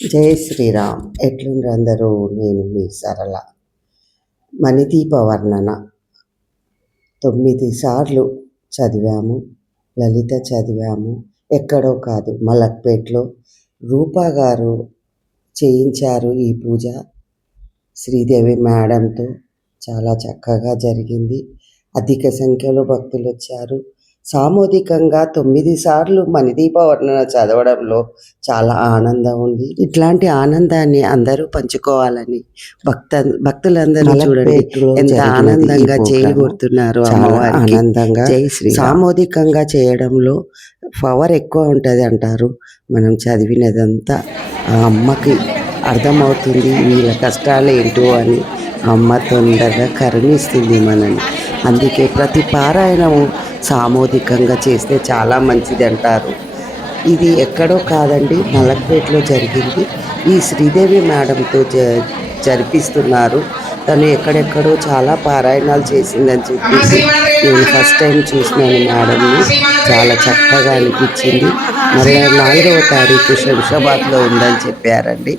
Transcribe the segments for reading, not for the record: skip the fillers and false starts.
జై శ్రీరామ్. ఎట్లుండ్రు అందరూ? నేను మీ సరళ. మణిదీప వర్ణన 9 సార్లు చదివాము. లలిత చదివాము. ఎక్కడో కాదు, మలక్పేట్లో రూపా గారు చేయించారు ఈ పూజ శ్రీదేవి మేడంతో. చాలా చక్కగా జరిగింది. అధిక సంఖ్యలో భక్తులు వచ్చారు. సామూహికంగా 9 సార్లు మణిదీప వర్ణన చదవడంలో చాలా ఆనందం ఉంది. ఇట్లాంటి ఆనందాన్ని అందరూ పంచుకోవాలని భక్తులందరూ చూడండి ఎంత ఆనందంగా చేయగొడుతున్నారు. ఆనందంగా సామూహికంగా చేయడంలో పవర్ ఎక్కువ ఉంటుంది అంటారు. మనం చదివినదంతా ఆ అమ్మకి అర్థమవుతుంది, వీళ్ళ కష్టాలు ఏంటో అని. అమ్మ తొందరగా కరుణిస్తుంది మనని. అందుకే ప్రతి పారాయణము సామూహికంగా చేస్తే చాలా మంచిది అంటారు. ఇది ఎక్కడో కాదండి, మలక్పేట్లో జరిగింది. ఈ శ్రీదేవి మేడంతో జరిపిస్తున్నారు. తను ఎక్కడెక్కడో చాలా పారాయణాలు చేసిందని చెప్పేసి నేను ఫస్ట్ టైం చూసినాను మేడంని. చాలా చక్కగా అనిపించింది. మళ్ళీ 4వ తారీఖు శంషాబాద్లో ఉందని చెప్పారండి.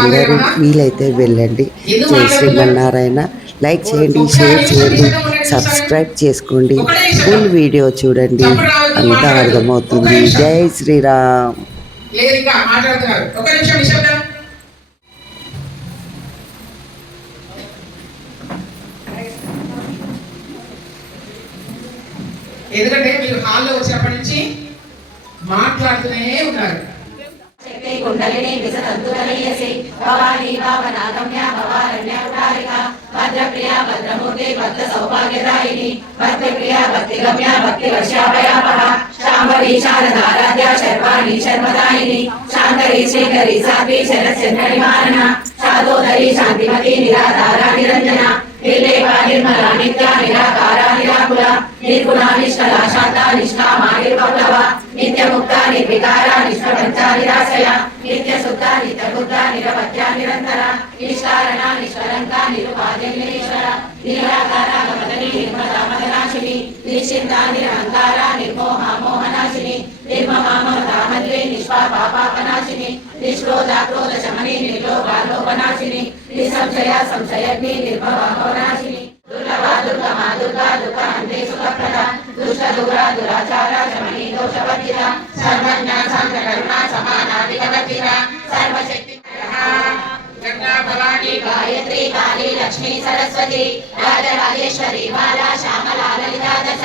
అందరూ వీలైతే వెళ్ళండి. జై శ్రీమన్నారాయణ. లైక్ చేయండి, షేర్ చేయండి, సబ్స్క్రైబ్ చేసుకోండి. ఫుల్ వీడియో చూడండి, అంతా అర్థమవుతుంది. జై శ్రీరామ్. ఎందుకంటే మీరు హాల్లో వచ్చినప్పటి నుంచి మాట్లాడుతూనే ఉన్నారు. కుండలిని విసతంతుకనీయసి భవానీ భావనాగమ్య భవారణ్య ఉదారిక భద్రప్రియ భద్రమూర్తి భక్త సౌభాగ్యదాయిని భక్తిప్రియ భక్తిగమ్య భక్తి వర్షాభయాపహ శాంభవి శారదారాధ్య శర్వాణి శర్మదాయిని శాంకరి శ్రీకరి సాధ్వి శరచంద్రనివారణ శాదోదరి శాంతిమతి నిరాధార నిరంజన నిర్లేప నిర్మల నిత్య నిరాకార నిరాకుల నిర్గుణ నిష్కల శాంత నిష్కామా నిర్వల్లభ నిత్యముక్త నిర్వికార నిష్ప్రపంచ నిరాశయ నిత్య శుద్ధ నిత్యబుద్ధ నిరవధ్య నిరంతర నిష్కారణ నిష్కలంక నిరుపాధిశ్వర నిరాకార గమదని నిర్మల మదనాశిని నిశ్చింత నిరహంకార నిర్మోహ మోహనాశిని నిర్మమామతామద్రి నిష్పాపాపనాశిని నిష్క్రోధ క్రోధ శమని నిర్లోభాలోపనాశిని నిసంశయ సంశయగ్ని నిర్భవనాశిని దుర్లభ దుర్గమ దుర్గా దుఃఖ హంతే సుఖప్రద దుష్ట దుర దురాచార శమని దోషవర్జిత సర్వజ్ఞ శాంత కరుణ సమానాధికవర్జిత సర్వశక్తి గంగా భవాని గాయత్రి కాళీ లక్ష్మీ సరస్వతి రాజరాజేశ్వరి బాలా శ్యామలా లలితా దశ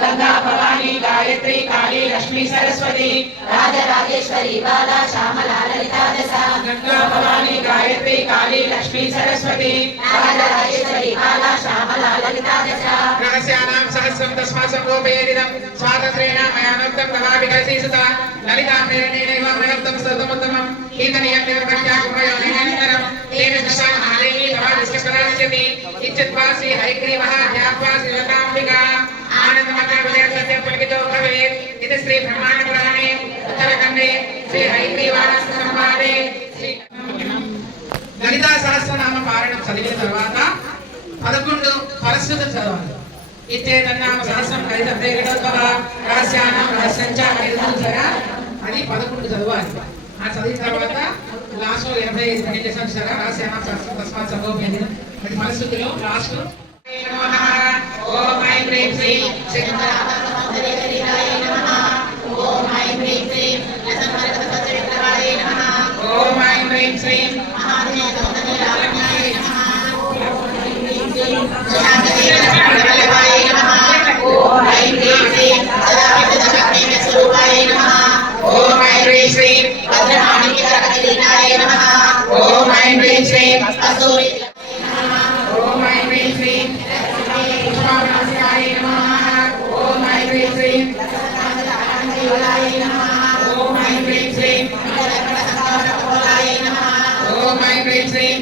గంగా భవాని గాయత్రి కాళీ లక్ష్మీ సరస్వతి రాజరాజేశ్వరి బాలా శ్యామలా లలితా దశ గంగా భవాని గాయత్రి కాళీ లక్ష్మీ సరస్వతి రాజరాజేశ్వరి బాలా శ్యామలా లలితా దశ రహస్యానాం సహస్రం తస్మాసం రూపేరిదం స్వాతంత్రేణ మయానోక్తం కళావికసీసుత లలితాం ప్రేరణేనైవ మయోక్తం సతముత్తమం కీర్తనీయం దేవకర్యాకుమయోనిరంతరం తేన దశాం ఆలయీ భవాదస్య పరాస్యతి ఇచ్ఛత్వా శ్రీ హరిగ్రీవః ధ్యాత్వా శ్రీలతాంబికా ఆనందమతోదయం సత్యం పులికితో భవేత్. ఇది శ్రీ బ్రహ్మాండ పురాణే ఉత్తరఖండే శ్రీ హరిగ్రీవానస్య సంవాదే లలితా సహస్రనామ పారాయణం చదివిన తర్వాత 11 ఫలశ్రుతులు చదవాలి. ఇచ్చేతన్నామ సహస్రం లలిత ప్రేరితోద్భవ రహస్యానాం రహస్యంచ హరిదూసర అని 11 చదవాలి. ఆ చదివిన తర్వాత లాస్ట్ 85 సెకండ్ సంవత్సర రహస్యానాం సహస్రం తస్మాత్ సంగోపేది అది ఫలశ్రుతిలో లాస్ట్ ఓం ఐం హ్రీం శ్రీం శక్తిరామసంధరికరికాయ నమః ఓం ఐం హ్రీం శ్రీం రసమరకసచరిత్రాయ నమః ఓం ఐం హ్రీం శ్రీం మహాదేవతమనిలారణ్యాయ నమః ఓం ఐం హ్రీం శ్రీం శాంతవీరవల్లభాయ నమః ఓం ఐం హ్రీం శ్రీం సదావిదశక్తిన స్వరూపాయ నమః ఓం ఐం హ్రీం శ్రీం భద్రమాణిక్యకరకటినాయ నమః ఓం ఐం హ్రీం శ్రీం అసూరి ఓం ఐం హ్రీం శ్రీం పుష్పావనాశికాయ నమః ఓం ఐం హ్రీం శ్రీం లసనాంతరాంజీవలాయ నమః ఓం ఐం హ్రీం శ్రీం మంగళకరసంకాశకోలాయ నమః ఓం ఐం హ్రీం శ్రీం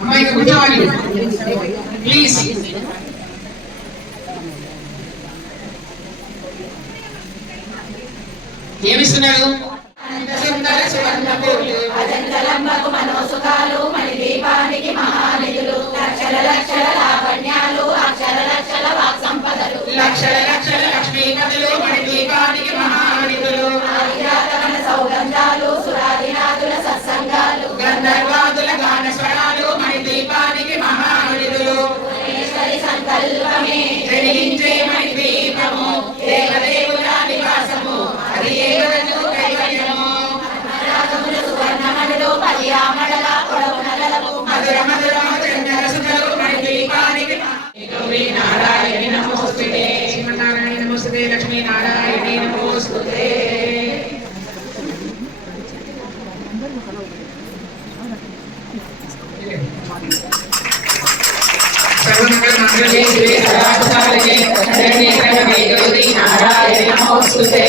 అమ్మాయి కూర్చోవాలి ప్లీజ్. ఏమిస్తున్నారు? మనోసుఖాలు మణి దీపానికి మహానిధులు లక్షల లక్షల లావణ్యాలు అక్షర లక్ష లక్షల లక్షల లక్ష్మీపతులు మణిద్వీపానికి మహానిధులు ఆదిజాతవన సౌగంధాలు సురాదినాథుల సత్సంగాలు గంధర్వాదుల గానస్వరాలు మణిద్వీపానికి మహానిధులు భువనేశ్వరి సంకల్పమే వెలిగించే మణిద్వీపము దేవదేవుల నివాసము అది ఏవరదు కైవల్యము రాజములు సువర్ణమణులు పర్యామణల పొడవు నగలకు మధుర మధుర మధుర మణిద్వీపానికి నారాయణ నమోస్తుతే శ్రీమన్నారాయణ నమోస్తుతే లక్ష్మీ నారాయణి నమోస్తుతే సర్వమంగళ మంగళే శివే సదాసారకే శరణ్యే త్రయంబకే గౌరీ నారాయణ నమోస్తుతే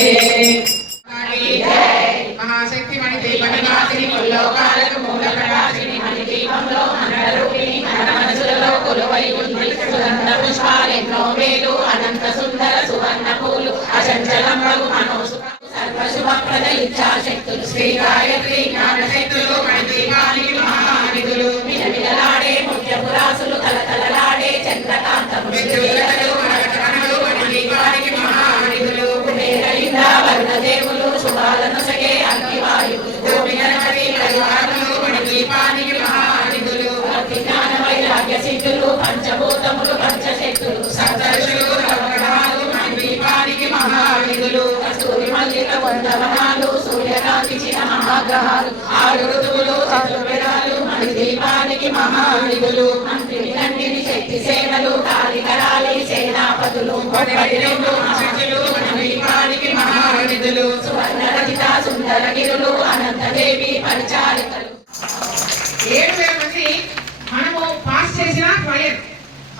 మహాశక్తి మణిద్వీపనివాసిని ముల్లోకాలకు మూల ప్రకాశిని మణిద్వీపంలో మంగళరూపిణి మన మనసులలో కొలువై ఉంది సుగంధ పుష్పాలెన్నో వేలు అనంత సుందర సువర్ణ పూలు అచంచలంబగు మనోసుఖము సర్వశుభప్రద ఇచ్ఛాశక్తులు శ్రీ గాయత్రి జ్ఞానశక్తులు మణిద్వీపానికి మహానిధులు మిలమిలలాడే ముత్యపురాసులు తలతలలాడే చంద్రకాంతములు మణిద్వీపానికి మహానిధులు కుబేర ఇంద్ర వరుణదేవులు శుభాలను సగే అగ్నివాయువులు భూమి గణపతి పరివారములు మణిద్వీపానికి మహానిధులు జ్ఞాన వైరాగ్య సిద్ధులు పంచభూతములు పంచశక్తులు సప్తఋషులు నవగ్రహాలు మణిద్వీపానికి మహానిధులు కస్తూరి మల్లిక వందవనాలు సూర్యకాంతి చిన మహాగ్రహాలు 6 ఋతువులు చతుర్వేదాలు మణిద్వీపానికి మహానిధులు మంత్రిని నందిని శక్తి సేనలు కాళికరాలి సేనాపతులు మణిద్వీపానికి మహానిధులు సువర్ణ రచిత సుందర గిరులు అనంతదేవి పరిచారికలు 7,000 మంది మనము పాస్ చేసిన ఫైర్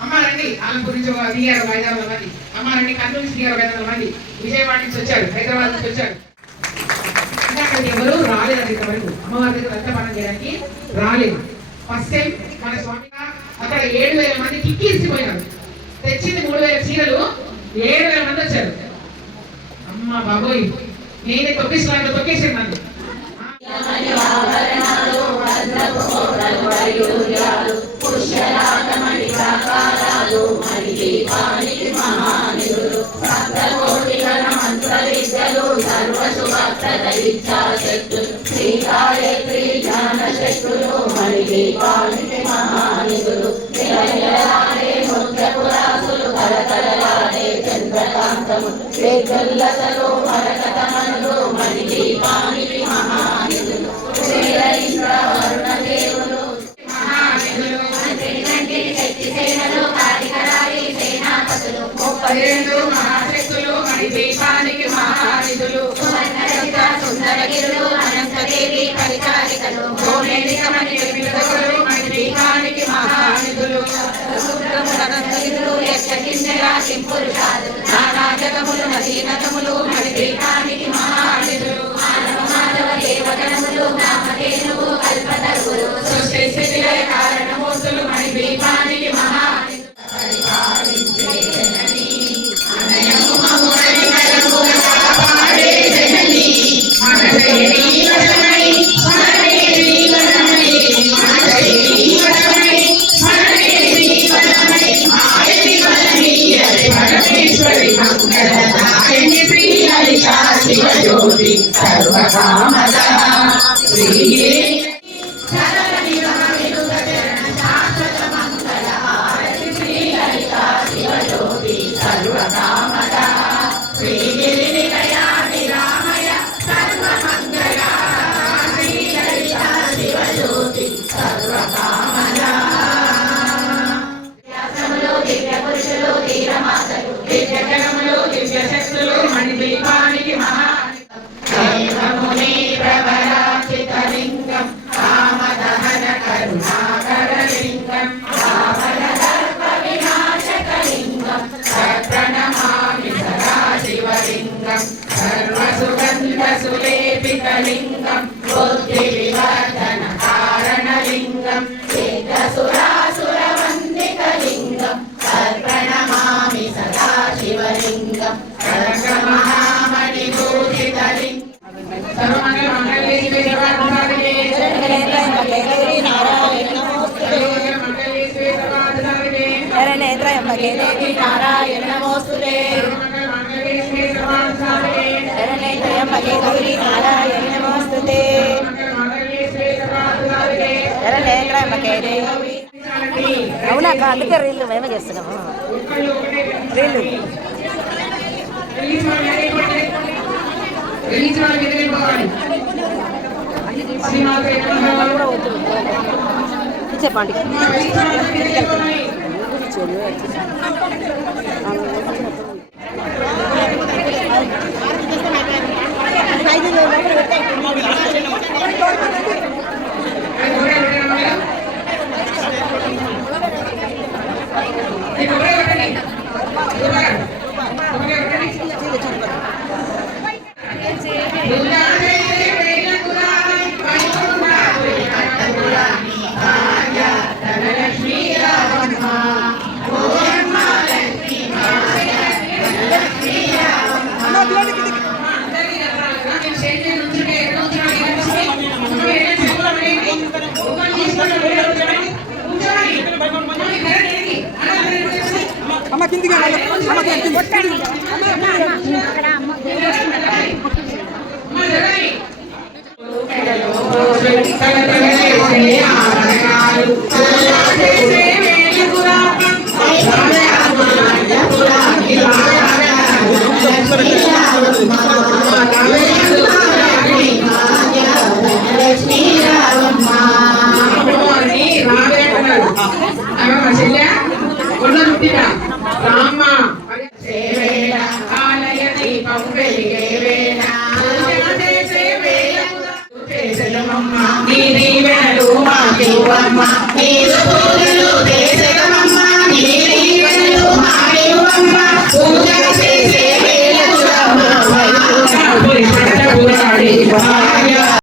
అమ్మారండి ఆలంపూర్ నుంచి 500 మంది అమ్మారండి కర్నూలు నుంచి 500 మంది విజయవాడ నుంచి వచ్చారు హైదరాబాద్ నుంచి వచ్చారు ఇంకా అక్కడికి ఎవరు రాలేదండి ఇంతవరకు అమ్మవారి దగ్గర రక్తపానం చేయడానికి రాలేదు ఫస్ట్ టైం మన స్వామిగా అక్కడ 7,000 మంది కిక్కిసిపోయినారు తెచ్చింది 3,000 చీరలు 7,000 మంది వచ్చారు అమ్మ బాబోయ్ నేనే తొక్కేసాను నన్ను శ్రీగాయత్రి జ్ఞానశక్తులు మణిద్వీపానికి మహానిధులు ముత్యపురాసులు కలకలలాడే చంద్రకాంతము వేగల్లతలు మరకతమనులు మణిద్వీపానికి మహానిధులు ఇంద్ర వరుణదేవులు మహానిధులు శక్తి సేనలు కాళికరాలి సేనాపతులు 32 మహాశక్తులు మణిద్వీపానికి మహానిధులు సుందరగిరులు అనంతదేవి పరిచారికలు మణిద్వీపానికి మహానిధులు అనంతగిరులు యక్షకిన్నెర కింపురుషాలు నానా జగములు నదీనతములు మణిద్వీపానికి మహానిధులు మాధవ దేవగణములు నామధేనువు కల్పతరువులు సృష్టి స్థితి లయ కారణమూర్తులు మణిద్వీపానికి మహానిధులు శివజ్యోతి సర్వకామదా శివజ్యోతి సర్వకామదా శ్రీగిరి నిలయాని రామయ సర్వమంగళ శ్రీలలిత శివజ్యోతి సర్వకామదా దివ్య పురుషులు ధీరమాతలు దివ్య జనములు దివ్య శక్తులు మణిద్వీపానికి మహానిధులు ప్రవరాచిత లింగం కామదహ దేవి నారాయణ నమోస్తుతే శరణే త్రయంబకే గౌరీ నారాయణ నమోస్తుతే శరణే త్రయంబకే దేవి. అవునక్క, అందుకే రీళ్ళు మేమే చేస్తున్నాము. రీళ్ళు చెప్పండి. అమ్మ కిందికి పూజ చేసే